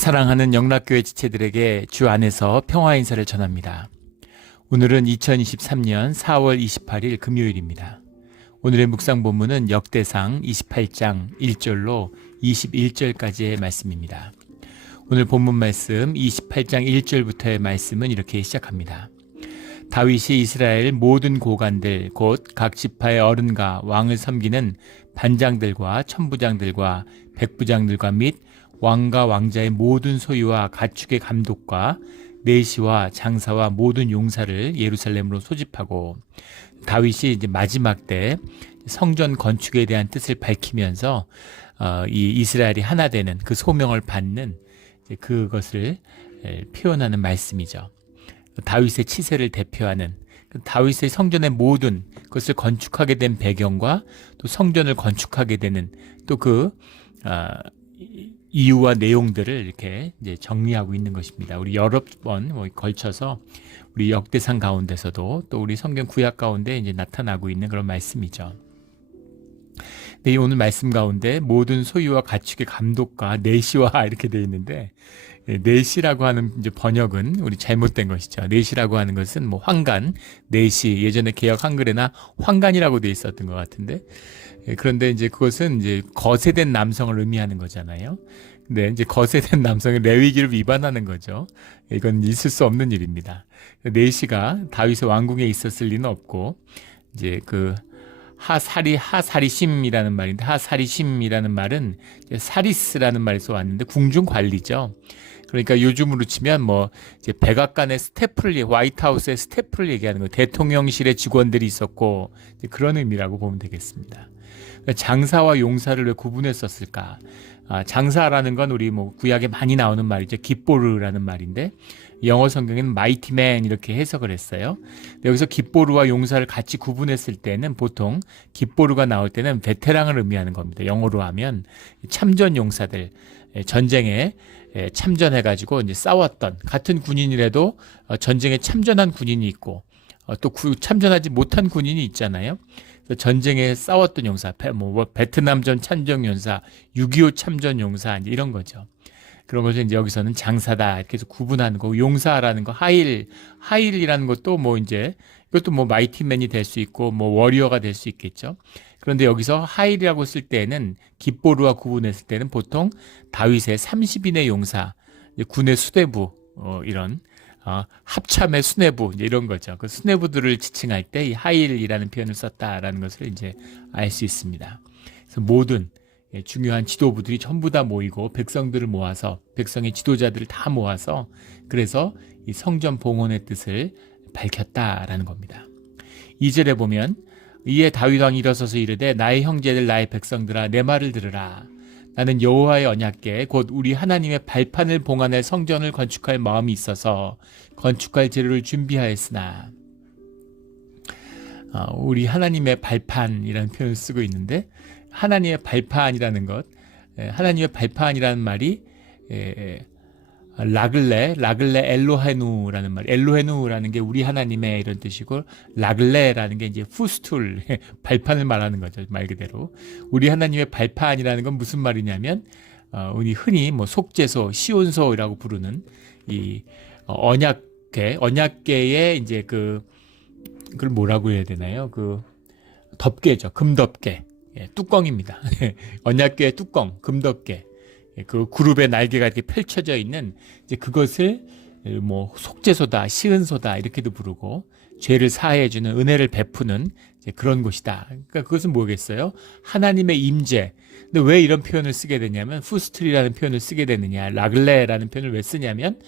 사랑하는 영락교회 지체들에게 주 안에서 평화 인사를 전합니다. 오늘은 2023년 4월 28일 금요일입니다. 오늘의 묵상 본문은 역대상 28장 1절로 21절까지의 말씀입니다. 오늘 본문 말씀 28장 1절부터의 말씀은 이렇게 시작합니다. 다윗이 이스라엘 모든 고관들 곧 각 지파의 어른과 왕을 섬기는 반장들과 천부장들과 백부장들과 및 왕과 왕자의 모든 소유와 가축의 감독과 내시와 장사와 모든 용사를 예루살렘으로 소집하고, 다윗이 이제 마지막 때 성전 건축에 대한 뜻을 밝히면서 이 이스라엘이 하나 되는 그 소명을 받는 그것을 표현하는 말씀이죠. 다윗의 치세를 대표하는 다윗의 성전의 모든 것을 건축하게 된 배경과 또 성전을 건축하게 되는 또 그 이유와 내용들을 이렇게 이제 정리하고 있는 것입니다. 우리 여러 번 걸쳐서 우리 역대상 가운데서도 또 우리 성경 구약 가운데 이제 나타나고 있는 그런 말씀이죠. 네, 오늘 말씀 가운데 모든 소유와 가축의 감독과 내시와 이렇게 되어 있는데, 내시라고 하는 이제 번역은 우리 잘못된 것이죠. 내시라고 하는 것은 뭐 황간, 내시, 예전에 개역 한글에나 황간이라고 되어 있었던 것 같은데, 그런데 이제 그것은 이제 거세된 남성을 의미하는 거잖아요. 근데 이제 거세된 남성의 레위기를 위반하는 거죠. 이건 있을 수 없는 일입니다. 내시가 다윗의 왕궁에 있었을 리는 없고, 이제 그 하사리심이라는 말인데, 하사리심이라는 말은 사리스라는 말에서 왔는데 궁중 관리죠. 그러니까 요즘으로 치면 뭐 이제 백악관의 스태프를, 화이트하우스의 스태프를 얘기하는 거예요. 대통령실의 직원들이 있었고, 그런 의미라고 보면 되겠습니다. 장사와 용사를 왜 구분했었을까? 장사라는 건 우리 뭐 구약에 많이 나오는 말이죠. 깃보르라는 말인데, 영어 성경에는 mighty man 이렇게 해석을 했어요. 여기서 깃보르와 용사를 같이 구분했을 때는 보통 깃보르가 나올 때는 베테랑을 의미하는 겁니다. 영어로 하면 참전 용사들, 전쟁에 참전해가지고 이제 싸웠던, 같은 군인이라도 전쟁에 참전한 군인이 있고 또 참전하지 못한 군인이 있잖아요. 전쟁에 싸웠던 용사, 뭐 베트남전 참전 용사, 6.25 참전 용사, 이제 이런 거죠. 그런 것을 이제 여기서는 장사다 이렇게 해서 구분하는 거고, 용사라는 거, 하일이라는 것도 뭐 이제 이것도 뭐 마이티맨이 될 수 있고 뭐 워리어가 될 수 있겠죠. 그런데 여기서 하일이라고 쓸 때는, 깃보르와 구분했을 때는 보통 다윗의 30인의 용사, 군의 수뇌부, 이런 합참의 수뇌부, 이제 이런 거죠. 그 수뇌부들을 지칭할 때 이 하일이라는 표현을 썼다라는 것을 이제 알 수 있습니다. 그래서 모든 중요한 지도부들이 전부 다 모이고 백성들을 모아서, 백성의 지도자들을 다 모아서, 그래서 이 성전 봉헌의 뜻을 밝혔다라는 겁니다. 2절에 보면, 이에 다윗 왕이 일어서서 이르되 나의 형제들 나의 백성들아 내 말을 들으라. 나는 여호와의 언약궤 곧 우리 하나님의 발판을 봉헌할 성전을 건축할 마음이 있어서 건축할 재료를 준비하였으나, 우리 하나님의 발판이라는 표현을 쓰고 있는데, 하나님의 발판이라는 것, 하나님의 발판이라는 말이 라글레 엘로헤누라는 말, 엘로헤누라는 게 우리 하나님의 이런 뜻이고, 라글레라는 게 이제 푸스툴, 발판을 말하는 거죠. 말 그대로 우리 하나님의 발판이라는 건 무슨 말이냐면, 우리 흔히 뭐 속죄소, 시온소라고 부르는 이 언약궤의 이제 그걸 뭐라고 해야 되나요? 그 덮개죠. 금덮개. 뚜껑입니다. 언약궤의 뚜껑, 금덮개. 그 그룹의 날개가 이렇게 펼쳐져 있는, 이제 그것을 뭐 속죄소다, 시은소다 이렇게도 부르고, 죄를 사해주는, 은혜를 베푸는 이제 그런 곳이다. 그러니까 그것은 뭐겠어요? 하나님의 임재. 근데 왜 이런 표현을 쓰게 되냐면, 푸스트리라는 표현을 쓰게 되느냐, 라글레라는 표현을 왜 쓰냐면,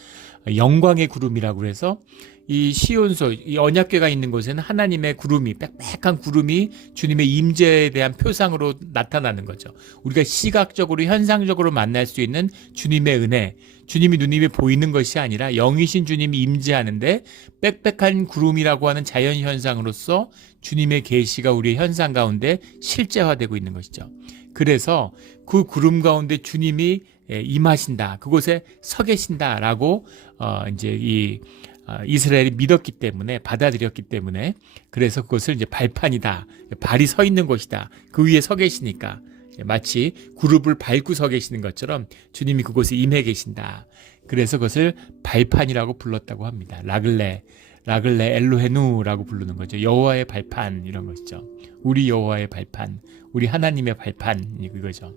영광의 구름이라고 해서, 이 시온소, 이 언약궤가 있는 곳에는 하나님의 구름이, 빽빽한 구름이 주님의 임재에 대한 표상으로 나타나는 거죠. 우리가 시각적으로, 현상적으로 만날 수 있는 주님의 은혜, 주님이 눈이 보이는 것이 아니라 영이신 주님이 임재하는데, 빽빽한 구름이라고 하는 자연현상으로서 주님의 계시가 우리의 현상 가운데 실제화되고 있는 것이죠. 그래서 그 구름 가운데 주님이 임하신다, 그곳에 서 계신다라고 이제 이스라엘이 믿었기 때문에, 받아들였기 때문에, 그래서 그것을 이제 발판이다, 발이 서 있는 곳이다, 그 위에 서 계시니까 마치 그룹을 밟고 서 계시는 것처럼 주님이 그곳에 임해 계신다. 그래서 그것을 발판이라고 불렀다고 합니다. 라글레 엘로헤누라고 부르는 거죠. 여호와의 발판 이런 것이죠. 우리 여호와의 발판, 우리 하나님의 발판 이거죠.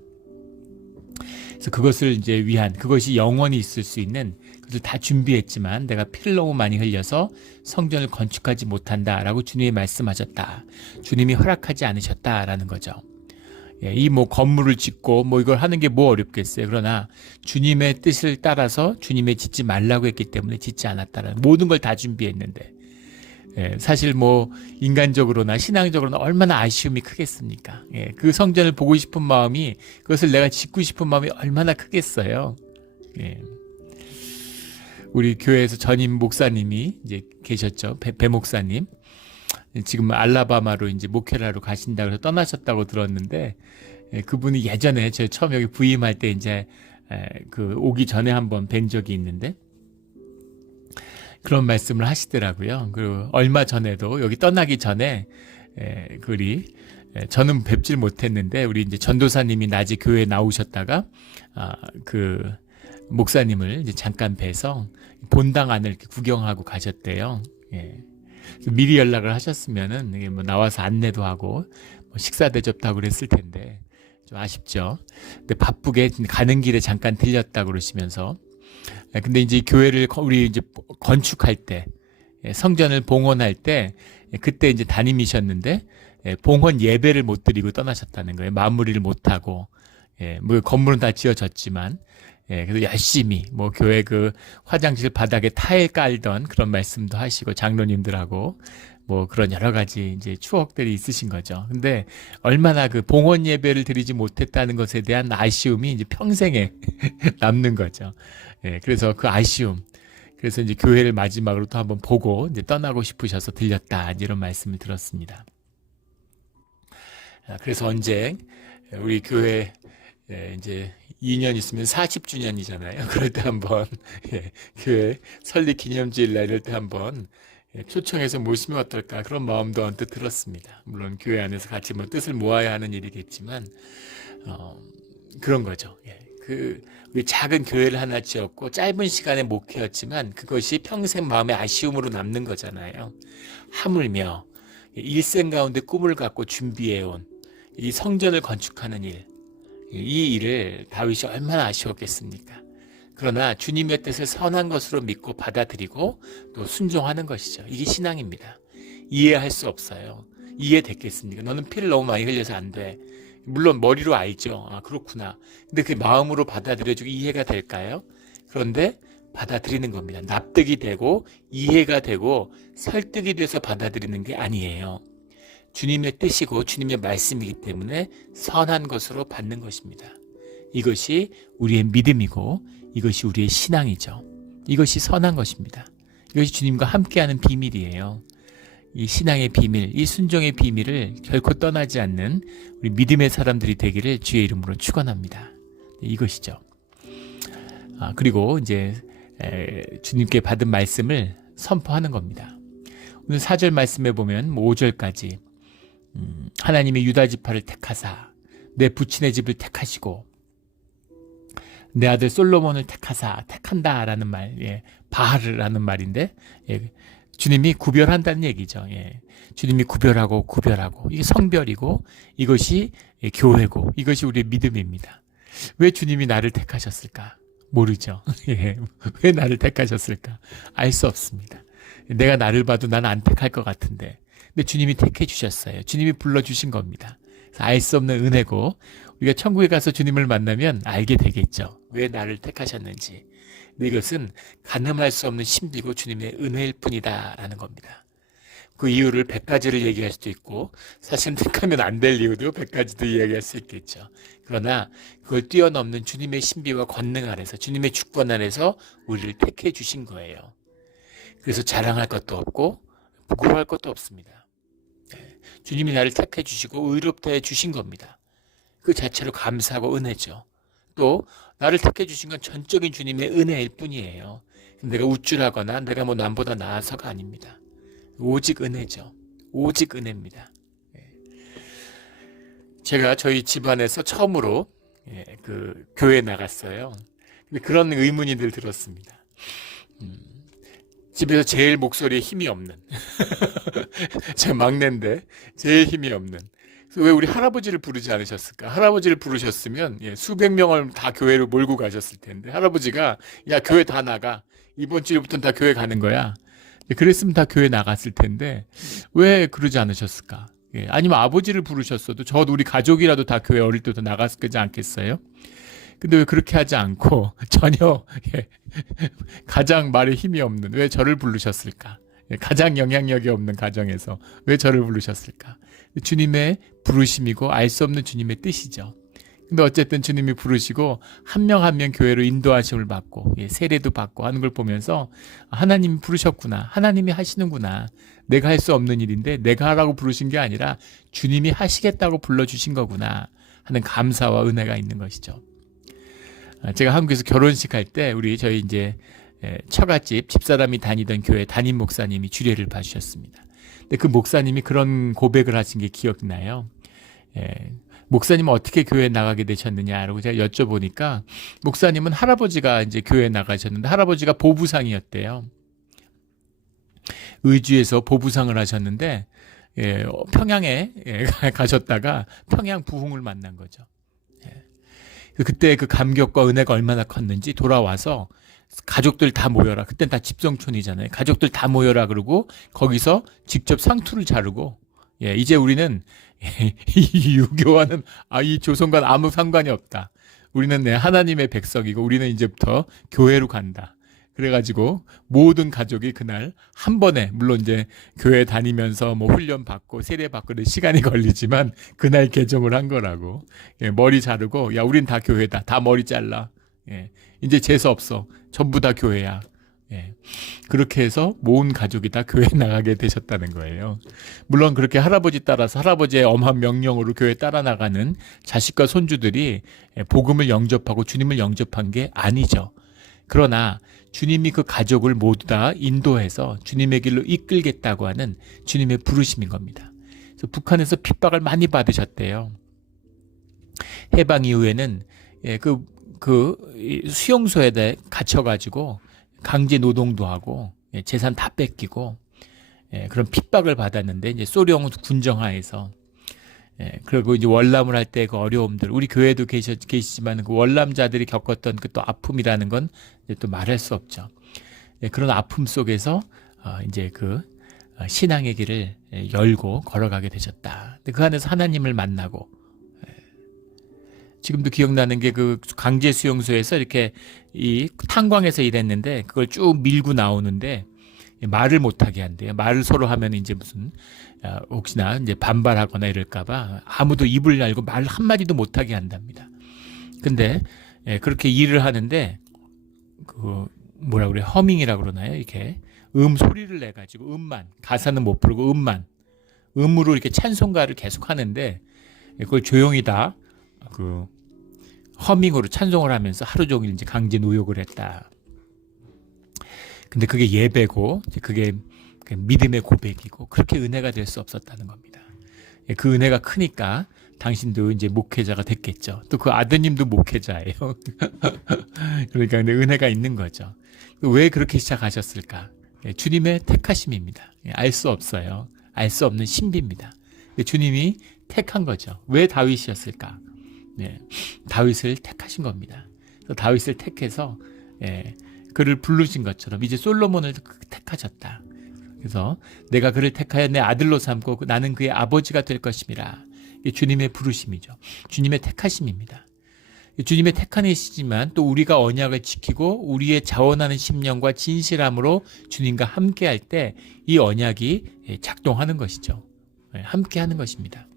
그래서 그것을 이제 위한, 그것이 영원히 있을 수 있는, 그것을 다 준비했지만 내가 피를 너무 많이 흘려서 성전을 건축하지 못한다라고 주님이 말씀하셨다. 주님이 허락하지 않으셨다라는 거죠. 이 뭐 건물을 짓고 뭐 이걸 하는 게 뭐 어렵겠어요. 그러나 주님의 뜻을 따라서 주님의 짓지 말라고 했기 때문에 짓지 않았다라는, 모든 걸 다 준비했는데 사실 뭐 인간적으로나 신앙적으로나 얼마나 아쉬움이 크겠습니까? 그 성전을 보고 싶은 마음이, 그것을 내가 짓고 싶은 마음이 얼마나 크겠어요. 우리 교회에서 전임 목사님이 이제 계셨죠. 배 목사님. 지금 알라바마로 이제 목회를 하러 가신다고 해서 떠나셨다고 들었는데, 그분이 예전에 저 처음 여기 부임할 때 이제 그 오기 전에 한번 뵌 적이 있는데 그런 말씀을 하시더라고요. 그리고 얼마 전에도 여기 떠나기 전에 우리 저는 뵙질 못했는데 우리 이제 전도사님이 낮에 교회에 나오셨다가 그 목사님을 이제 잠깐 뵈서 본당 안을 이렇게 구경하고 가셨대요. 미리 연락을 하셨으면은 뭐 나와서 안내도 하고 뭐 식사 대접도 하고 그랬을 텐데 좀 아쉽죠. 근데 바쁘게 가는 길에 잠깐 들렸다 그러시면서, 근데 이제 교회를 우리 이제 건축할 때, 성전을 봉헌할 때 그때 이제 담임이셨는데 봉헌 예배를 못 드리고 떠나셨다는 거예요. 마무리를 못 하고, 뭐 건물은 다 지어졌지만 그래서 열심히 뭐 교회 그 화장실 바닥에 타일 깔던 그런 말씀도 하시고 장로님들하고 뭐 그런 여러 가지 이제 추억들이 있으신 거죠. 근데 얼마나 그 봉헌 예배를 드리지 못했다는 것에 대한 아쉬움이 이제 평생에 남는 거죠. 그래서 그 아쉬움, 그래서 이제 교회를 마지막으로 또 한번 보고 이제 떠나고 싶으셔서 들렸다, 이런 말씀을 들었습니다. 그래서 언제 우리 교회 이제 2년 있으면 40주년이잖아요. 그럴 때 한번 교회 설립 기념주일 날 이럴 때 한번 초청해서 모시면 어떨까, 그런 마음도 언뜻 들었습니다. 물론 교회 안에서 같이 뭐 뜻을 모아야 하는 일이겠지만 그런 거죠. 우리 작은 교회를 하나 지었고 짧은 시간에 목회였지만 그것이 평생 마음의 아쉬움으로 남는 거잖아요. 하물며 일생 가운데 꿈을 갖고 준비해온 이 성전을 건축하는 일, 이 일을 다윗이 얼마나 아쉬웠겠습니까? 그러나 주님의 뜻을 선한 것으로 믿고 받아들이고 또 순종하는 것이죠. 이게 신앙입니다. 이해할 수 없어요. 이해됐겠습니까? 너는 피를 너무 많이 흘려서 안 돼. 물론 머리로 알죠. 그렇구나. 근데 그 마음으로 받아들여주고 이해가 될까요? 그런데 받아들이는 겁니다. 납득이 되고 이해가 되고 설득이 돼서 받아들이는 게 아니에요. 주님의 뜻이고 주님의 말씀이기 때문에 선한 것으로 받는 것입니다. 이것이 우리의 믿음이고 이것이 우리의 신앙이죠. 이것이 선한 것입니다. 이것이 주님과 함께하는 비밀이에요. 이 신앙의 비밀, 이 순종의 비밀을 결코 떠나지 않는 우리 믿음의 사람들이 되기를 주의 이름으로 축원합니다. 이것이죠. 그리고 이제 주님께 받은 말씀을 선포하는 겁니다. 오늘 4절 말씀에 보면 5절까지 하나님의 유다 지파를 택하사 내 부친의 집을 택하시고 내 아들 솔로몬을 택한다라는 말, 바알이라는 말인데, 주님이 구별한다는 얘기죠. 주님이 구별하고 이게 성별이고 이것이 교회고 이것이 우리의 믿음입니다. 왜 주님이 나를 택하셨을까? 모르죠. 왜 나를 택하셨을까? 알 수 없습니다. 내가 나를 봐도 나는 안 택할 것 같은데, 근데 주님이 택해 주셨어요. 주님이 불러주신 겁니다. 알 수 없는 은혜고 우리가 천국에 가서 주님을 만나면 알게 되겠죠. 왜 나를 택하셨는지. 근데 이것은 가늠할 수 없는 신비고 주님의 은혜일 뿐이다 라는 겁니다. 그 이유를 100가지를 얘기할 수도 있고 사실은 택하면 안 될 이유도 100가지도 이야기할 수 있겠죠. 그러나 그걸 뛰어넘는 주님의 신비와 권능 아래서, 주님의 주권 아래서 우리를 택해 주신 거예요. 그래서 자랑할 것도 없고 부끄러워할 것도 없습니다. 주님이 나를 택해 주시고 의롭다 해 주신 겁니다. 그 자체로 감사하고 은혜죠. 또 나를 택해 주신 건 전적인 주님의 은혜일 뿐이에요. 내가 우쭐하거나 내가 뭐 남보다 나아서가 아닙니다. 오직 은혜죠. 오직 은혜입니다. 제가 저희 집안에서 처음으로 그 교회 나갔어요. 근데 그런 의문이 늘 들었습니다. 집에서 제일 목소리에 힘이 없는 제가 막내인데 제일 힘이 없는, 그래서 왜 우리 할아버지를 부르지 않으셨을까? 할아버지를 부르셨으면 수백 명을 다 교회로 몰고 가셨을 텐데, 할아버지가 야 교회 다 나가, 이번 주부터는 다 교회 가는 거야. 그랬으면 다 교회 나갔을 텐데 왜 그러지 않으셨을까? 아니면 아버지를 부르셨어도 저도 우리 가족이라도 다 교회 어릴 때부터 나갔지 않겠어요? 근데 왜 그렇게 하지 않고 전혀 가장 말에 힘이 없는, 왜 저를 부르셨을까? 가장 영향력이 없는 가정에서 왜 저를 부르셨을까? 주님의 부르심이고 알 수 없는 주님의 뜻이죠. 근데 어쨌든 주님이 부르시고 한 명 한 명 교회로 인도하심을 받고 세례도 받고 하는 걸 보면서 하나님이 부르셨구나, 하나님이 하시는구나, 내가 할 수 없는 일인데 내가 하라고 부르신 게 아니라 주님이 하시겠다고 불러주신 거구나 하는 감사와 은혜가 있는 것이죠. 제가 한국에서 결혼식 할 때 저희 이제 처갓집 집사람이 다니던 교회 담임 목사님이 주례를 봐주셨습니다. 근데 그 목사님이 그런 고백을 하신 게 기억나요. 목사님은 어떻게 교회에 나가게 되셨느냐라고 제가 여쭤보니까, 목사님은 할아버지가 이제 교회에 나가셨는데 할아버지가 보부상이었대요. 의주에서 보부상을 하셨는데 평양에 가셨다가 평양 부흥을 만난 거죠. 그때 그 감격과 은혜가 얼마나 컸는지 돌아와서 가족들 다 모여라. 그땐 다 집성촌이잖아요. 가족들 다 모여라 그러고 거기서 직접 상투를 자르고, 이제 우리는 이 유교와는 이 조선과는 아무 상관이 없다. 우리는 하나님의 백성이고 우리는 이제부터 교회로 간다. 그래가지고 모든 가족이 그날 한 번에, 물론 이제 교회 다니면서 뭐 훈련 받고 세례 받고 시간이 걸리지만 그날 개종을 한 거라고. 머리 자르고 야 우린 다 교회다. 다 머리 잘라. 이제 재수 없어. 전부 다 교회야. 그렇게 해서 모든 가족이 다 교회에 나가게 되셨다는 거예요. 물론 그렇게 할아버지 따라서 할아버지의 엄한 명령으로 교회에 따라 나가는 자식과 손주들이 복음을 영접하고 주님을 영접한 게 아니죠. 그러나 주님이 그 가족을 모두 다 인도해서 주님의 길로 이끌겠다고 하는 주님의 부르심인 겁니다. 그래서 북한에서 핍박을 많이 받으셨대요. 해방 이후에는 그 수용소에 갇혀가지고 강제 노동도 하고 재산 다 뺏기고 그런 핍박을 받았는데, 이제 소련 군정하에서 그리고 이제 월남을 할 때 그 어려움들, 우리 교회도 계시지만 그 월남자들이 겪었던 그 또 아픔이라는 건 이제 또 말할 수 없죠. 그런 아픔 속에서 이제 그 신앙의 길을 열고 걸어가게 되셨다. 그 안에서 하나님을 만나고, 지금도 기억나는 게 그 강제 수용소에서 이렇게 이 탄광에서 일했는데 그걸 쭉 밀고 나오는데 말을 못하게 한대요. 말을 서로 하면 이제 무슨 혹시나 이제 반발하거나 이럴까봐 아무도 입을 열고 말 한마디도 못하게 한답니다. 근데 그렇게 일을 하는데 그 뭐라 그래, 허밍이라고 그러나요? 이렇게 소리를 내 가지고 음만, 가사는 못 부르고 음으로 이렇게 찬송가를 계속 하는데 그걸 조용히 다 그 허밍으로 찬송을 하면서 하루 종일 이제 강제 노역을 했다. 근데 그게 예배고 그게 믿음의 고백이고 그렇게 은혜가 될 수 없었다는 겁니다. 그 은혜가 크니까 당신도 이제 목회자가 됐겠죠. 또 그 아드님도 목회자예요. 그러니까 근데 은혜가 있는 거죠. 왜 그렇게 시작하셨을까? 주님의 택하심입니다. 알 수 없어요. 알 수 없는 신비입니다. 주님이 택한 거죠. 왜 다윗이었을까? 다윗을 택하신 겁니다. 다윗을 택해서 그를 부르신 것처럼 이제 솔로몬을 택하셨다. 그래서 내가 그를 택하여 내 아들로 삼고 나는 그의 아버지가 될 것임이라. 이게 주님의 부르심이죠. 주님의 택하심입니다. 주님의 택한 이시지만 또 우리가 언약을 지키고 우리의 자원하는 심령과 진실함으로 주님과 함께할 때 이 언약이 작동하는 것이죠. 함께 하는 것입니다.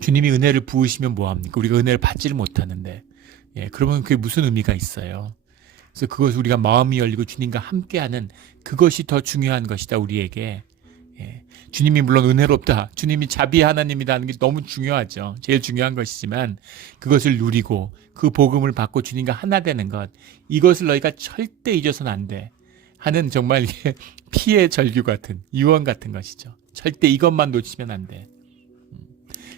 주님이 은혜를 부으시면 뭐합니까? 우리가 은혜를 받지를 못하는데 그러면 그게 무슨 의미가 있어요? 그래서 그것을 우리가 마음이 열리고 주님과 함께하는 그것이 더 중요한 것이다. 우리에게 주님이 물론 은혜롭다, 주님이 자비 하나님이다 하는 게 너무 중요하죠. 제일 중요한 것이지만 그것을 누리고 그 복음을 받고 주님과 하나 되는 것, 이것을 너희가 절대 잊어서는 안 돼 하는, 정말 이게 피의 절규 같은 유언 같은 것이죠. 절대 이것만 놓치면 안 돼.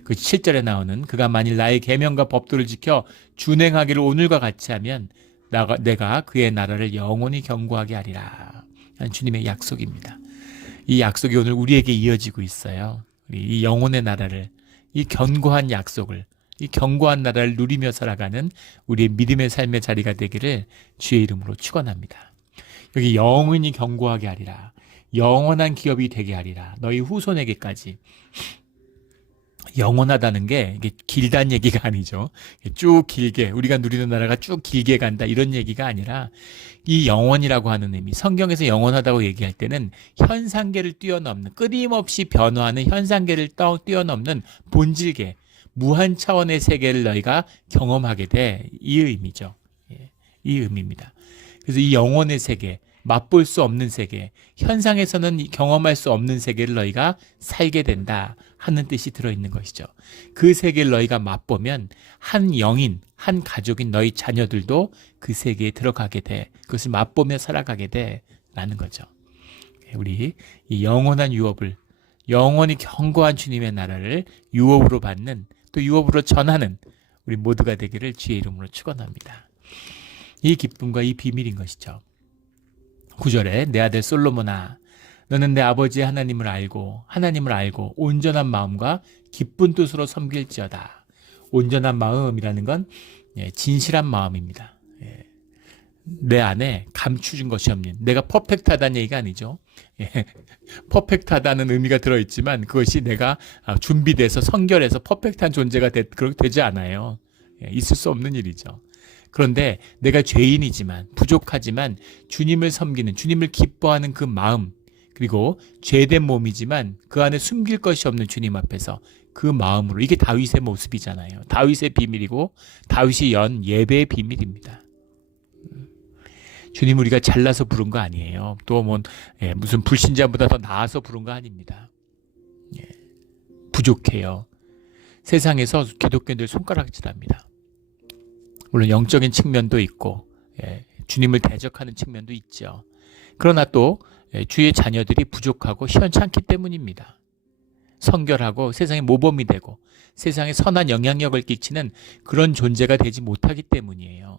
그 7절에 나오는 그가 만일 나의 계명과 법도를 지켜 준행하기를 오늘과 같이 하면 내가 그의 나라를 영원히 견고하게 하리라. 하는 주님의 약속입니다. 이 약속이 오늘 우리에게 이어지고 있어요. 이 영혼의 나라를, 이 견고한 약속을, 이 견고한 나라를 누리며 살아가는 우리의 믿음의 삶의 자리가 되기를 주의 이름으로 축원합니다. 여기 영원히 견고하게 하리라. 영원한 기업이 되게 하리라. 너희 후손에게까지. 영원하다는 게 이게 길다는 얘기가 아니죠. 쭉 길게 우리가 누리는 나라가 쭉 길게 간다 이런 얘기가 아니라 이 영원이라고 하는 의미, 성경에서 영원하다고 얘기할 때는 현상계를 뛰어넘는, 끊임없이 변화하는 현상계를 뛰어넘는 본질계, 무한 차원의 세계를 너희가 경험하게 돼. 이 의미죠. 이 의미입니다. 그래서 이 영혼의 세계, 맛볼 수 없는 세계, 현상에서는 경험할 수 없는 세계를 너희가 살게 된다 하는 뜻이 들어있는 것이죠. 그 세계를 너희가 맛보면 한 영인, 한 가족인 너희 자녀들도 그 세계에 들어가게 돼. 그것을 맛보며 살아가게 돼 라는 거죠. 우리 이 영원한 유업을, 영원히 견고한 주님의 나라를 유업으로 받는, 또 유업으로 전하는 우리 모두가 되기를 주의 이름으로 축원합니다. 이 기쁨과 이 비밀인 것이죠. 9절에 내 아들 솔로몬아, 너는 내 아버지의 하나님을 알고 온전한 마음과 기쁜 뜻으로 섬길지어다. 온전한 마음이라는 건 진실한 마음입니다. 내 안에 감추진 것이 없는, 내가 퍼펙트하다는 얘기가 아니죠. 퍼펙트하다는 의미가 들어있지만 그것이 내가 준비돼서 성결해서 퍼펙트한 존재가 그렇게 되지 않아요. 있을 수 없는 일이죠. 그런데 내가 죄인이지만, 부족하지만 주님을 섬기는, 주님을 기뻐하는 그 마음, 그리고 죄된 몸이지만 그 안에 숨길 것이 없는 주님 앞에서 그 마음으로, 이게 다윗의 모습이잖아요. 다윗의 비밀이고 다윗이 연 예배의 비밀입니다. 주님 우리가 잘나서 부른 거 아니에요. 또 무슨 불신자보다 더 나아서 부른 거 아닙니다. 부족해요. 세상에서 기독교인들 손가락질합니다. 물론 영적인 측면도 있고 주님을 대적하는 측면도 있죠. 그러나 또 주의 자녀들이 부족하고 시원찮기 때문입니다. 성결하고 세상의 모범이 되고 세상에 선한 영향력을 끼치는 그런 존재가 되지 못하기 때문이에요.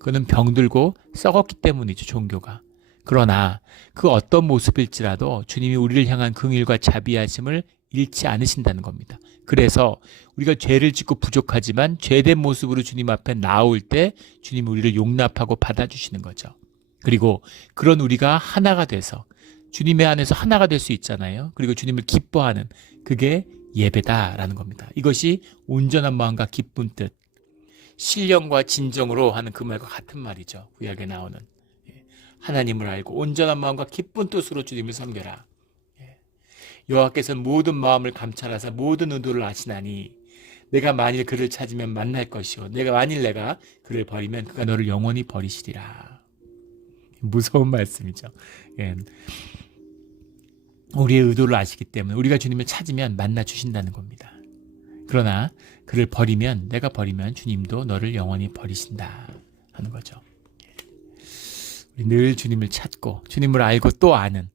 그는 병들고 썩었기 때문이죠, 종교가. 그러나 그 어떤 모습일지라도 주님이 우리를 향한 긍휼과 자비하심을 잃지 않으신다는 겁니다. 그래서 우리가 죄를 짓고 부족하지만 죄된 모습으로 주님 앞에 나올 때 주님이 우리를 용납하고 받아주시는 거죠. 그리고 그런 우리가 하나가 돼서 주님의 안에서 하나가 될 수 있잖아요. 그리고 주님을 기뻐하는, 그게 예배다라는 겁니다. 이것이 온전한 마음과 기쁜 뜻, 신령과 진정으로 하는 그 말과 같은 말이죠. 구약에 나오는 하나님을 알고 온전한 마음과 기쁜 뜻으로 주님을 섬겨라. 여호와께서는 모든 마음을 감찰하사 모든 의도를 아시나니 내가 만일 그를 찾으면 만날 것이요 만일 내가 그를 버리면 그가 너를 영원히 버리시리라. 무서운 말씀이죠. 우리의 의도를 아시기 때문에 우리가 주님을 찾으면 만나 주신다는 겁니다. 그러나 그를 버리면, 내가 버리면 주님도 너를 영원히 버리신다 하는 거죠. 우리 늘 주님을 찾고 주님을 알고 또 아는,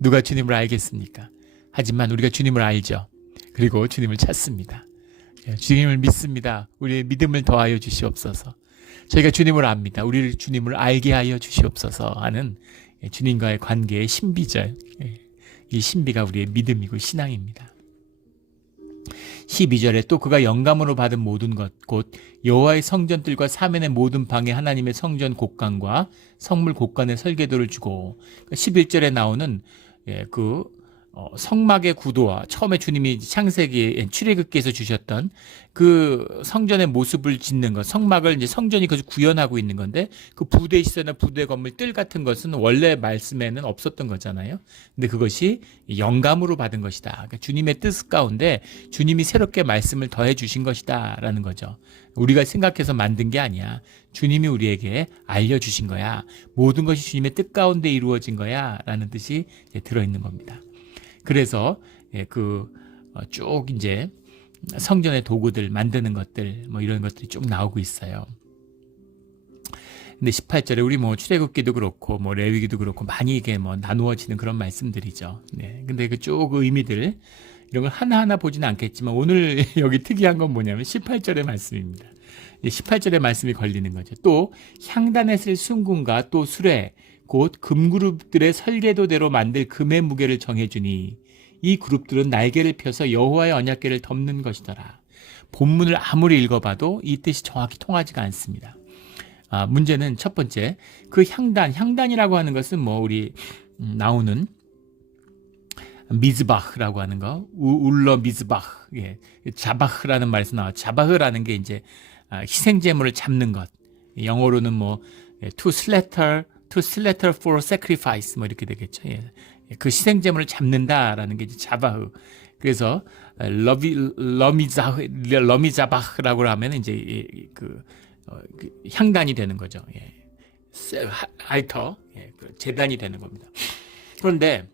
누가 주님을 알겠습니까? 하지만 우리가 주님을 알죠. 그리고 주님을 찾습니다. 주님을 믿습니다. 우리의 믿음을 더하여 주시옵소서. 저희가 주님을 압니다. 우리를 주님을 알게 하여 주시옵소서 하는 주님과의 관계의 신비죠. 이 신비가 우리의 믿음이고 신앙입니다. 12절에 또 그가 영감으로 받은 모든 것 곧 여호와의 성전들과 사면의 모든 방에 하나님의 성전 곡간과 성물 곡간의 설계도를 주고, 11절에 나오는 성막의 구도와 처음에 주님이 창세기 출애굽기에서 주셨던 그 성전의 모습을 짓는 것, 성막을 이제 성전이 그것을 구현하고 있는 건데 그 부대 시설이나 부대 건물 뜰 같은 것은 원래 말씀에는 없었던 거잖아요. 근데 그것이 영감으로 받은 것이다. 그러니까 주님의 뜻 가운데 주님이 새롭게 말씀을 더해 주신 것이다라는 거죠. 우리가 생각해서 만든 게 아니야. 주님이 우리에게 알려주신 거야. 모든 것이 주님의 뜻 가운데 이루어진 거야 라는 뜻이 들어있는 겁니다. 그래서 쭉 이제 성전의 도구들 만드는 것들 이런 것들이 쭉 나오고 있어요. 근데 18절에 우리 출애굽기도 그렇고 레위기도 그렇고 많이 이게 나누어지는 그런 말씀들이죠. 네. 근데 그 쭉 의미들 이런 걸 하나하나 보지는 않겠지만 오늘 여기 특이한 건 뭐냐면 18절의 말씀입니다. 18절의 말씀이 걸리는 거죠. 또 향단에 쓸 순금과 또 수레 곧 금그룹들의 설계도대로 만들 금의 무게를 정해주니 이 그룹들은 날개를 펴서 여호와의 언약궤를 덮는 것이더라. 본문을 아무리 읽어봐도 이 뜻이 정확히 통하지가 않습니다. 문제는 첫 번째, 그 향단이라고 하는 것은 뭐 우리 나오는 미즈바흐라고 하는 거, 울러 미즈바흐, 예, 자바흐라는 말에서 나와. 자바흐라는 게 이제 희생제물을 잡는 것. 영어로는 뭐 to slaughter for sacrifice 뭐 이렇게 되겠죠. 예. 그 희생제물을 잡는다라는 게 이제 자바흐. 그래서 러미자바흐라고 하면 이제 그 향단이 되는 거죠. 예. 알터, 예, 제단이 되는 겁니다. 그런데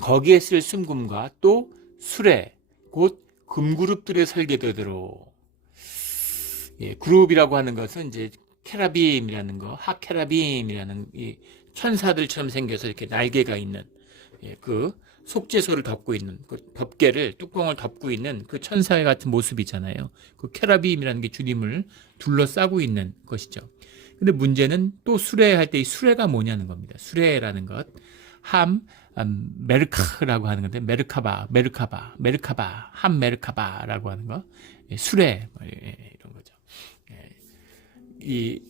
거기에 쓸 순금과 또 수레, 곧 금그룹들의 설계도대로, 예, 그룹이라고 하는 것은 이제 케라빔이라는 거, 하케라빔이라는 이 천사들처럼 생겨서 이렇게 날개가 있는, 예, 그 속죄소를 덮고 있는 그 덮개를 뚜껑을 덮고 있는 그 천사의 같은 모습이잖아요. 그 케라빔이라는 게 주님을 둘러싸고 있는 것이죠. 근데 문제는 또 수레할 때 이 수레가 뭐냐는 겁니다. 수레라는 것, 메르카라고 하는 건데 메르카바, 함 메르카바라고 하는 거, 수레 이런 거죠. 이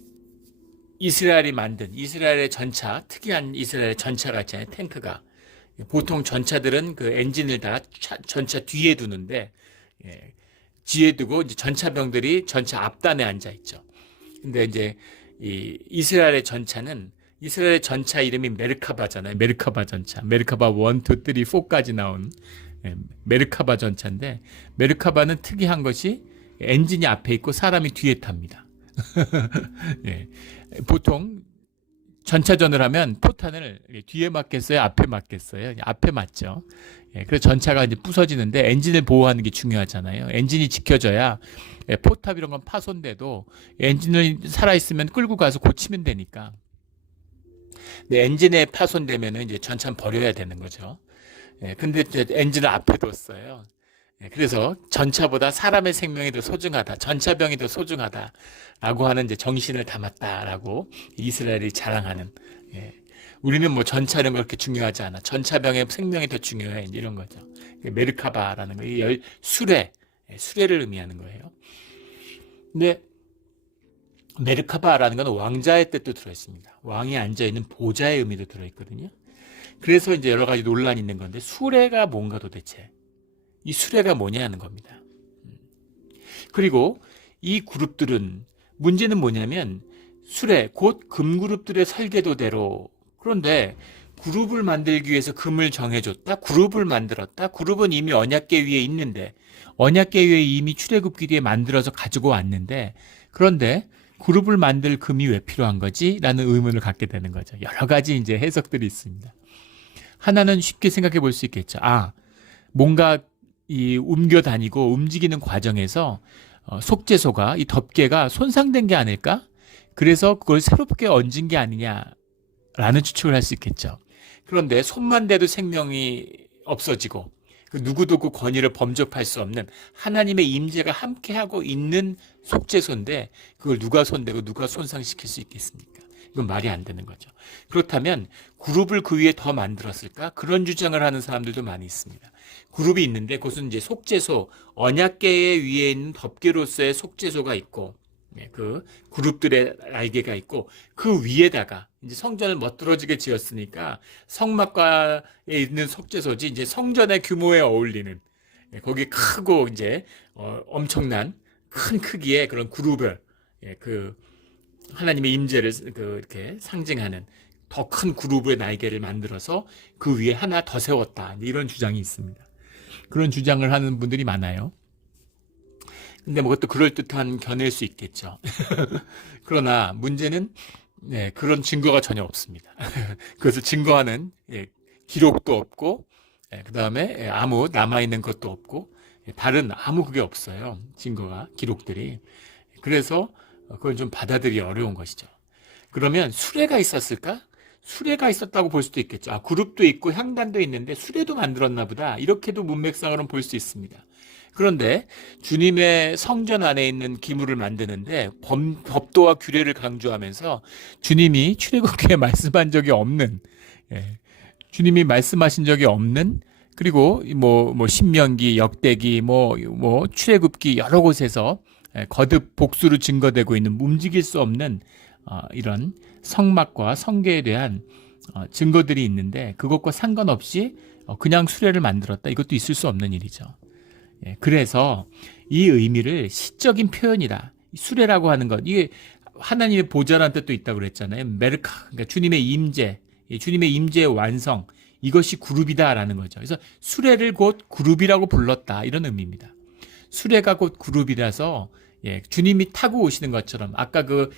이스라엘이 만든 이스라엘의 전차, 특이한 이스라엘의 전차가 있잖아요. 탱크가. 보통 전차들은 그 엔진을 다 전차 뒤에 두는데, 예, 뒤에 두고 이제 전차병들이 전차 앞단에 앉아 있죠. 근데 이제 이 이스라엘의 전차는 이스라엘의 전차 이름이 메르카바잖아요. 메르카바 전차. 메르카바 1, 2, 3, 4까지 나온, 예, 메르카바 전차인데, 메르카바는 특이한 것이 엔진이 앞에 있고 사람이 뒤에 탑니다. 예, 보통 전차전을 하면 포탄을 뒤에 맞겠어요? 앞에 맞겠어요? 앞에 맞죠. 예, 그래서 전차가 이제 부서지는데 엔진을 보호하는 게 중요하잖아요. 엔진이 지켜져야, 예, 포탑 이런 건 파손돼도 엔진을 살아있으면 끌고 가서 고치면 되니까. 근데 엔진에 파손되면 이제 전차는 버려야 되는 거죠. 예, 근데 이제 엔진을 앞에 뒀어요. 예, 그래서 전차보다 사람의 생명이 더 소중하다, 전차병이 더 소중하다라고 하는 이제 정신을 담았다라고 이스라엘이 자랑하는. 예, 우리는 뭐 전차는 그렇게 중요하지 않아. 전차병의 생명이 더 중요해. 이런 거죠. 메르카바라는 거, 이 수레, 수레를 의미하는 거예요. 근데 메르카바라는 건 왕자의 뜻도 들어있습니다. 왕이 앉아있는 보좌의 의미도 들어있거든요. 그래서 이제 여러 가지 논란이 있는 건데, 수레가 뭔가 도대체? 이 수레가 뭐냐는 겁니다. 그리고 이 그룹들은, 문제는 뭐냐면 수레, 곧 금그룹들의 설계도대로. 그런데 그룹을 만들기 위해서 금을 정해줬다, 그룹을 만들었다. 그룹은 이미 언약궤 위에 있는데, 언약궤 위에 이미 출애굽기에 만들어서 가지고 왔는데, 그런데 그룹을 만들 금이 왜 필요한 거지? 라는 의문을 갖게 되는 거죠. 여러 가지 이제 해석들이 있습니다. 하나는 쉽게 생각해 볼 수 있겠죠. 뭔가 이 옮겨 다니고 움직이는 과정에서 속죄소가, 이 덮개가 손상된 게 아닐까? 그래서 그걸 새롭게 얹은 게 아니냐라는 추측을 할 수 있겠죠. 그런데 손만 대도 생명이 없어지고, 그 누구도 그 권위를 범접할 수 없는 하나님의 임재가 함께하고 있는 속죄소인데, 그걸 누가 손대고 누가 손상시킬 수 있겠습니까? 이건 말이 안 되는 거죠. 그렇다면 그룹을 그 위에 더 만들었을까? 그런 주장을 하는 사람들도 많이 있습니다. 그룹이 있는데 그것은 이제 속죄소, 언약궤 위에 있는 덮개로서의 속죄소가 있고, 그 그룹들의 날개가 있고, 그 위에다가 이제 성전을 멋들어지게 지었으니까 성막과에 있는 속죄소지, 이제 성전의 규모에 어울리는, 거기 크고 이제 엄청난 큰 크기의 그런 그룹을, 그 하나님의 임재를 이렇게 상징하는 더 큰 그룹의 날개를 만들어서 그 위에 하나 더 세웠다, 이런 주장이 있습니다. 그런 주장을 하는 분들이 많아요. 근데 뭐 그것도 그럴듯한 견해일 수 있겠죠. 그러나 문제는, 그런 증거가 전혀 없습니다. 그것을 증거하는, 기록도 없고, 그 다음에 아무 남아있는 것도 없고, 다른 아무 그게 없어요. 증거가, 기록들이. 그래서 그걸 좀 받아들이기 어려운 것이죠. 그러면 수레가 있었을까? 수레가 있었다고 볼 수도 있겠죠. 아, 그룹도 있고 향단도 있는데 수레도 만들었나 보다. 이렇게도 문맥상으로는 볼 수 있습니다. 그런데 주님의 성전 안에 있는 기물을 만드는데 법도와 규례를 강조하면서 주님이 출애굽기에 말씀한 적이 없는, 주님이 말씀하신 적이 없는, 그리고 신명기, 역대기, 출애굽기 여러 곳에서 거듭 복수로 증거되고 있는 움직일 수 없는 이런 성막과 성계에 대한 증거들이 있는데 그것과 상관없이 그냥 수레를 만들었다. 이것도 있을 수 없는 일이죠. 그래서 이 의미를 시적인 표현이다. 수레라고 하는 것, 이게 하나님의 보좌라는 뜻도 있다고 그랬잖아요. 메르카, 그러니까 주님의 임재, 주님의 임재의 완성, 이것이 그룹이다라는 거죠. 그래서 수레를 곧 그룹이라고 불렀다, 이런 의미입니다. 수레가 곧 그룹이라서 주님이 타고 오시는 것처럼 아까 그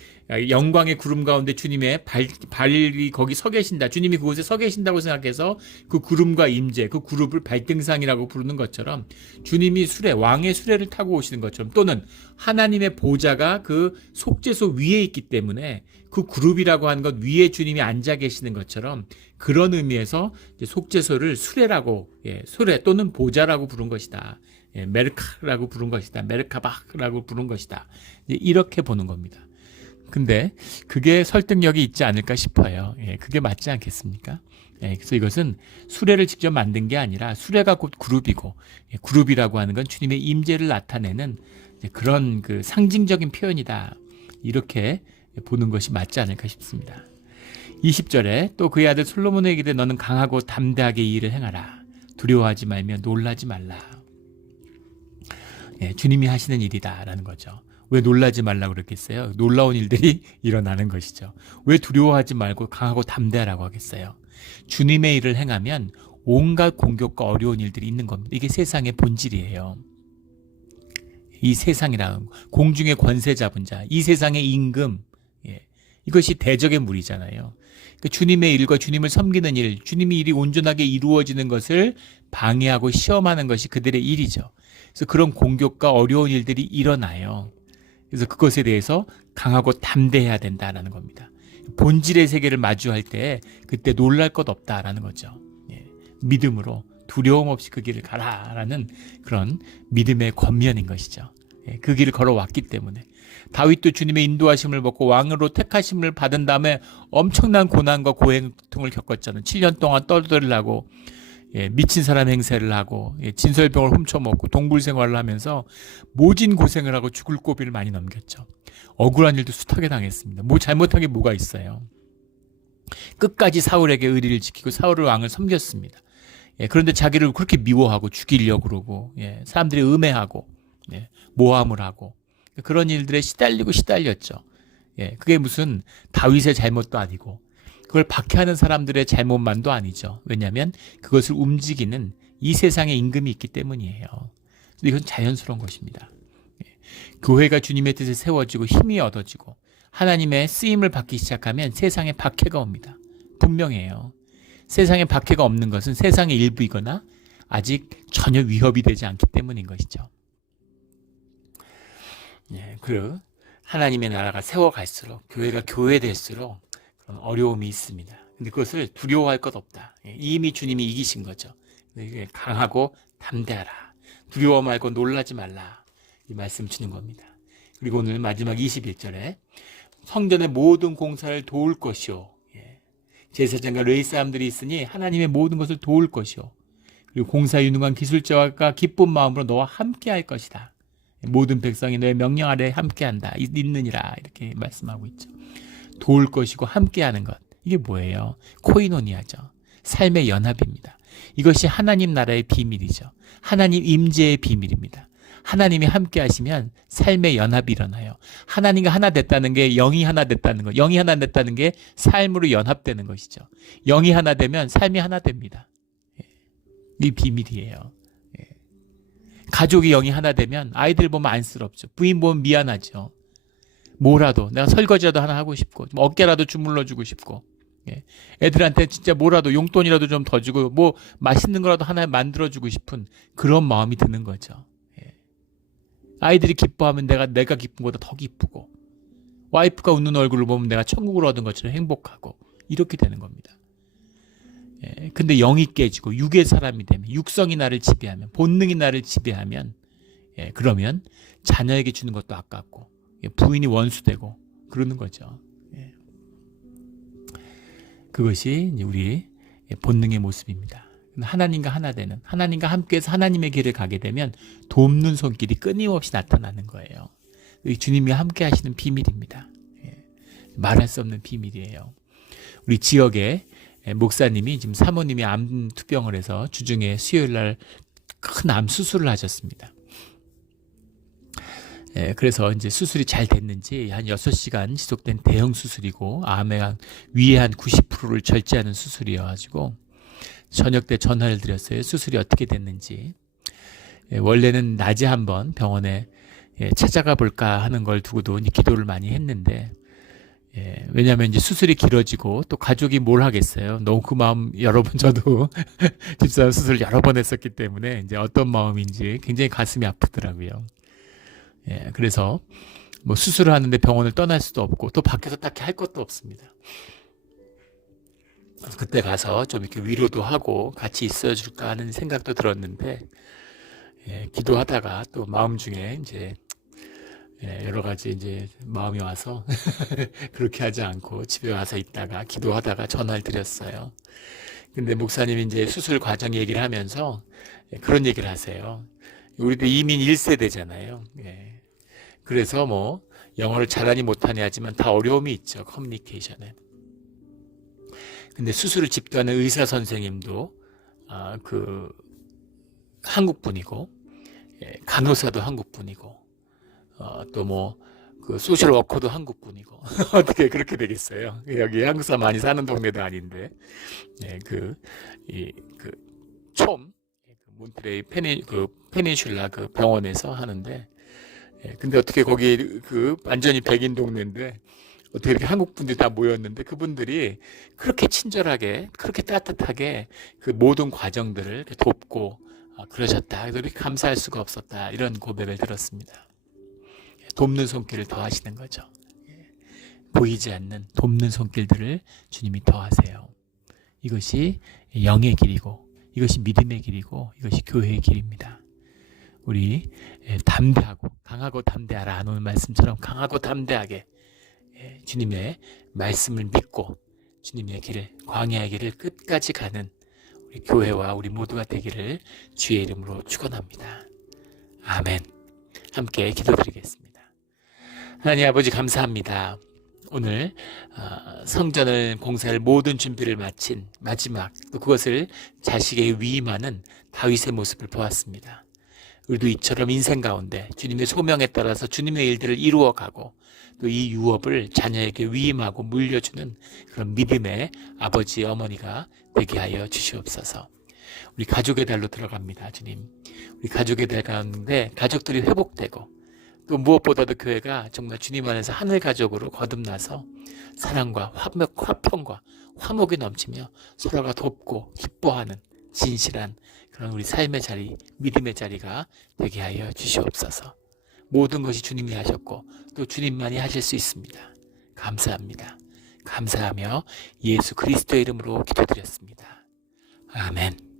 영광의 구름 가운데 주님의 발이 거기 서 계신다. 주님이 그곳에 서 계신다고 생각해서 그 구름과 임재, 그 그룹을 발등상이라고 부르는 것처럼 주님이 수레, 왕의 수레를 타고 오시는 것처럼 또는 하나님의 보좌가 그 속죄소 위에 있기 때문에 그 그룹이라고 하는 것 위에 주님이 앉아 계시는 것처럼 그런 의미에서 속죄소를 수레라고, 수레 또는 보좌라고 부른 것이다. 메르카라고 부른 것이다. 메르카바라고 부른 것이다. 이렇게 보는 겁니다. 근데 그게 설득력이 있지 않을까 싶어요. 그게 맞지 않겠습니까? 그래서 이것은 수레를 직접 만든 게 아니라 수레가 곧 그룹이고, 그룹이라고 하는 건 주님의 임재를 나타내는 그런 그 상징적인 표현이다. 이렇게 보는 것이 맞지 않을까 싶습니다. 20절에 또 그의 아들 솔로몬에게 이르되 너는 강하고 담대하게 이 일을 행하라. 두려워하지 말며 놀라지 말라. 주님이 하시는 일이다라는 거죠. 왜 놀라지 말라고 그랬겠어요? 놀라운 일들이 일어나는 것이죠. 왜 두려워하지 말고 강하고 담대하라고 하겠어요? 주님의 일을 행하면 온갖 공격과 어려운 일들이 있는 겁니다. 이게 세상의 본질이에요. 이 세상이란 공중의 권세 잡은 자, 이 세상의 임금, 이것이 대적의 물이잖아요. 그러니까 주님의 일과 주님을 섬기는 일, 주님의 일이 온전하게 이루어지는 것을 방해하고 시험하는 것이 그들의 일이죠. 그래서 그런 공격과 어려운 일들이 일어나요. 그래서 그것에 대해서 강하고 담대해야 된다라는 겁니다. 본질의 세계를 마주할 때 그때 놀랄 것 없다라는 거죠. 믿음으로 두려움 없이 그 길을 가라라는 그런 믿음의 권면인 것이죠. 그 길을 걸어왔기 때문에. 다윗도 주님의 인도하심을 받고 왕으로 택하심을 받은 다음에 엄청난 고난과 고행통을 겪었잖아요. 7년 동안 떨떠를 하고 미친 사람 행세를 하고 진설병을 훔쳐먹고 동굴 생활을 하면서 모진 고생을 하고 죽을 고비를 많이 넘겼죠. 억울한 일도 숱하게 당했습니다. 잘못한 게 뭐가 있어요. 끝까지 사울에게 의리를 지키고 사울을 왕을 섬겼습니다. 그런데 자기를 그렇게 미워하고 죽이려고 그러고 사람들이 음해하고 모함을 하고 그런 일들에 시달렸죠. 그게 무슨 다윗의 잘못도 아니고 그걸 박해하는 사람들의 잘못만도 아니죠. 왜냐하면 그것을 움직이는 이 세상의 임금이 있기 때문이에요. 이건 자연스러운 것입니다. 교회가 주님의 뜻에 세워지고 힘이 얻어지고 하나님의 쓰임을 받기 시작하면 세상에 박해가 옵니다. 분명해요. 세상에 박해가 없는 것은 세상의 일부이거나 아직 전혀 위협이 되지 않기 때문인 것이죠. 그리고 하나님의 나라가 세워갈수록 교회가 교회될수록 그런 어려움이 있습니다. 근데 그것을 두려워할 것 없다. 이미 주님이 이기신 거죠. 강하고 담대하라. 두려워 말고 놀라지 말라. 이 말씀 주는 겁니다. 그리고 오늘 마지막 21절에 성전의 모든 공사를 도울 것이요. 제사장과 레위 사람들이 있으니 하나님의 모든 것을 도울 것이요. 그리고 공사 유능한 기술자가 기쁜 마음으로 너와 함께 할 것이다. 모든 백성이 너의 명령 아래 함께한다. 있느니라. 이렇게 말씀하고 있죠. 도울 것이고 함께하는 것. 이게 뭐예요? 코이노니아죠. 삶의 연합입니다. 이것이 하나님 나라의 비밀이죠. 하나님 임재의 비밀입니다. 하나님이 함께 하시면 삶의 연합이 일어나요. 하나님과 하나 됐다는 게 영이 하나 됐다는 것. 영이 하나 됐다는 게 삶으로 연합되는 것이죠. 영이 하나 되면 삶이 하나 됩니다. 이 비밀이에요. 가족이 영이 하나 되면 아이들 보면 안쓰럽죠. 부인 보면 미안하죠. 뭐라도 내가 설거지라도 하나 하고 싶고 어깨라도 주물러주고 싶고 애들한테 진짜 뭐라도 용돈이라도 좀 더 주고 뭐 맛있는 거라도 하나 만들어주고 싶은 그런 마음이 드는 거죠. 아이들이 기뻐하면 내가 기쁜 것보다 더 기쁘고 와이프가 웃는 얼굴을 보면 내가 천국을 얻은 것처럼 행복하고 이렇게 되는 겁니다. 근데 영이 깨지고 육의 사람이 되면, 육성이 나를 지배하면, 본능이 나를 지배하면, 그러면 자녀에게 주는 것도 아깝고 부인이 원수되고 그러는 거죠. 그것이 이제 우리 본능의 모습입니다. 하나님과 하나 되는, 하나님과 함께해서 하나님의 길을 가게 되면 돕는 손길이 끊임없이 나타나는 거예요. 주님이 함께 하시는 비밀입니다. 말할 수 없는 비밀이에요. 우리 지역에 목사님이 지금 사모님이 암 투병을 해서 주중에 수요일 날 큰 암 수술을 하셨습니다. 그래서 이제 수술이 잘 됐는지 한 6시간 지속된 대형 수술이고 암의 위에 한 90%를 절제하는 수술이어가지고 저녁 때 전화를 드렸어요. 수술이 어떻게 됐는지. 원래는 낮에 한번 병원에 찾아가 볼까 하는 걸 두고도 이제 기도를 많이 했는데, 왜냐하면 이제 수술이 길어지고 또 가족이 뭘 하겠어요. 너무 그 마음, 여러 번 저도 집사람 수술 여러 번 했었기 때문에 이제 어떤 마음인지 굉장히 가슴이 아프더라고요. 그래서 뭐 수술을 하는데 병원을 떠날 수도 없고 또 밖에서 딱히 할 것도 없습니다. 그때 가서 좀 이렇게 위로도 하고 같이 있어 줄까 하는 생각도 들었는데, 기도하다가 또 마음 중에 이제 여러 가지 이제 마음이 와서 그렇게 하지 않고 집에 와서 있다가 기도하다가 전화를 드렸어요. 근데 목사님이 이제 수술 과정 얘기를 하면서 그런 얘기를 하세요. 우리도 이민 1세대잖아요. 그래서 뭐 영어를 잘하니 못하니 하지만 다 어려움이 있죠. 커뮤니케이션에. 근데 수술을 집도하는 의사 선생님도 그 한국분이고, 간호사도 한국분이고, 또 뭐 그 소셜 워커도 한국분이고 어떻게 그렇게 되겠어요? 여기 한국 사람 많이 사는 동네도 아닌데, 몬트레이 페닌슐라 그 병원에서 하는데, 근데 어떻게 거기 그 완전히 백인 동네인데 어떻게 이렇게 한국 분들이 다 모였는데 그분들이 그렇게 친절하게, 그렇게 따뜻하게 그 모든 과정들을 돕고 그러셨다. 그래서 이렇게 감사할 수가 없었다. 이런 고백을 들었습니다. 돕는 손길을 더하시는 거죠. 보이지 않는 돕는 손길들을 주님이 더하세요. 이것이 영의 길이고, 이것이 믿음의 길이고, 이것이 교회의 길입니다. 우리 담대하고, 강하고 담대하라 하는 말씀처럼 강하고 담대하게 주님의 말씀을 믿고 주님의 길을, 광야의 길을 끝까지 가는 우리 교회와 우리 모두가 되기를 주의 이름으로 축원합니다. 아멘. 함께 기도드리겠습니다. 하나님 아버지, 감사합니다. 오늘 성전을 공사할 모든 준비를 마친 마지막, 또 그것을 자식에게 위임하는 다윗의 모습을 보았습니다. 우리도 이처럼 인생 가운데 주님의 소명에 따라서 주님의 일들을 이루어가고 또 이 유업을 자녀에게 위임하고 물려주는 그런 믿음의 아버지, 어머니가 되게 하여 주시옵소서. 우리 가족의 달로 들어갑니다. 주님, 우리 가족의 달 가운데 가족들이 회복되고 또 무엇보다도 교회가 정말 주님 안에서 하늘 가족으로 거듭나서 사랑과 화평과 화목이 넘치며 서로가 돕고 기뻐하는 진실한 그런 우리 삶의 자리, 믿음의 자리가 되게 하여 주시옵소서. 모든 것이 주님이 하셨고 또 주님만이 하실 수 있습니다. 감사합니다. 감사하며 예수 그리스도의 이름으로 기도드렸습니다. 아멘.